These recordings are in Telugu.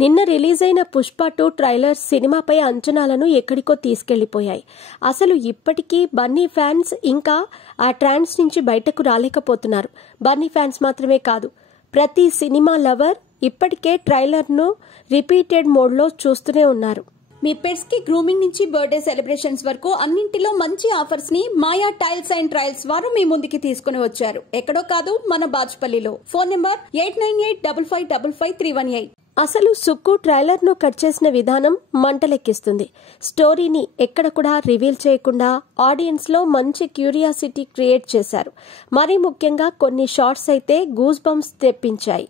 నిన్న రిలీజ్ అయిన పుష్ప 2 ట్రైలర్ సినిమాపై అంచనాలను ఎక్కడికో తీసుకెళ్లిపోయాయి. అసలు ఇప్పటికీ బన్నీ ఫ్యాన్స్ ఇంకా ఆ ట్రాన్స్ నుంచి బయటకు రాలేకపోతున్నారు. బన్నీ ఫ్యాన్స్ మాత్రమే కాదు, ప్రతి సినిమా లవర్ ఇప్పటికే ట్రైలర్ను రిపీటెడ్ మోడ్లో చూస్తూనే ఉన్నారు. మీ పెట్స్ కి గ్రూమింగ్ నుంచి బర్త్డే సెలబ్రేషన్స్ వరకు అన్నింటిలో మంచి ఆఫర్స్ ని మాయా టైల్స్ అండ్ ట్రైల్స్ వారు మీ ముందుకి తీసుకుని వచ్చారు. ఎక్కడో కాదు, మన బాజ్పల్లిలో. Phone number 8985555318. అసలు సుక్కు ట్రైలర్ ను కట్ చేసిన విధానం మంటలెక్కిస్తుంది. స్టోరీని ఎక్కడ కూడా రివీల్ చేయకుండా ఆడియన్స్ లో మంచి క్యూరియాసిటీ క్రియేట్ చేశారు. మరీ ముఖ్యంగా కొన్ని షార్ట్స్ అయితే గూస్ బంప్స్ తెప్పించాయి.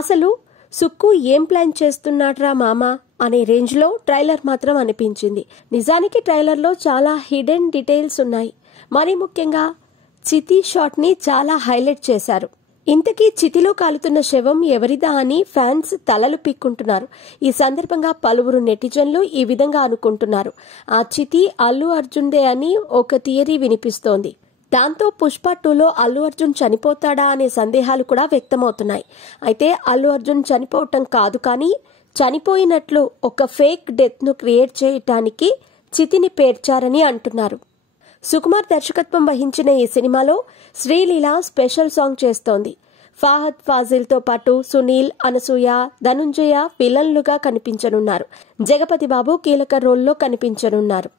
అసలు సుక్కు ఏం ప్లాన్ చేస్తున్నాడ్రా మామా అనే రేంజ్ లో ట్రైలర్ మాత్రం అనిపించింది. నిజానికి ట్రైలర్ లో చాలా హిడెన్ డీటెయిల్స్ ఉన్నాయి. మరీ ముఖ్యంగా చితి షాట్ ని చాలా హైలైట్ చేశారు. ఇంతకీ చితిలో కాలుతున్న శవం ఎవరిదా అని ఫ్యాన్స్ తలలు పీక్కుంటున్నారు. ఈ సందర్భంగా పలువురు నెటిజన్లు ఈ విధంగా అనుకుంటున్నారు. ఆ చితి అల్లు అర్జున్దే అని ఒక థియరీ వినిపిస్తోంది. దాంతో పుష్ప 2లో అల్లు అర్జున్ చనిపోతాడా అనే సందేహాలు కూడా వ్యక్తమవుతున్నాయి. అయితే అల్లు అర్జున్ చనిపోవటం కాదు, కానీ చనిపోయినట్లు ఒక ఫేక్ డెత్ ను క్రియేట్ చేయటానికి చితిని పేర్చారని అంటున్నారు. సుకుమార్ దర్శకత్వం వహించిన ఈ సినిమాలో శ్రీలీల స్పెషల్ సాంగ్ చేస్తోంది. ఫాహద్ ఫాజిల్ తో పాటు సునీల్, అనసూయ, ధనుంజయ విలన్లుగా కనిపించనున్నారు. జగపతి బాబు కీలక రోల్లో కనిపించనున్నారు.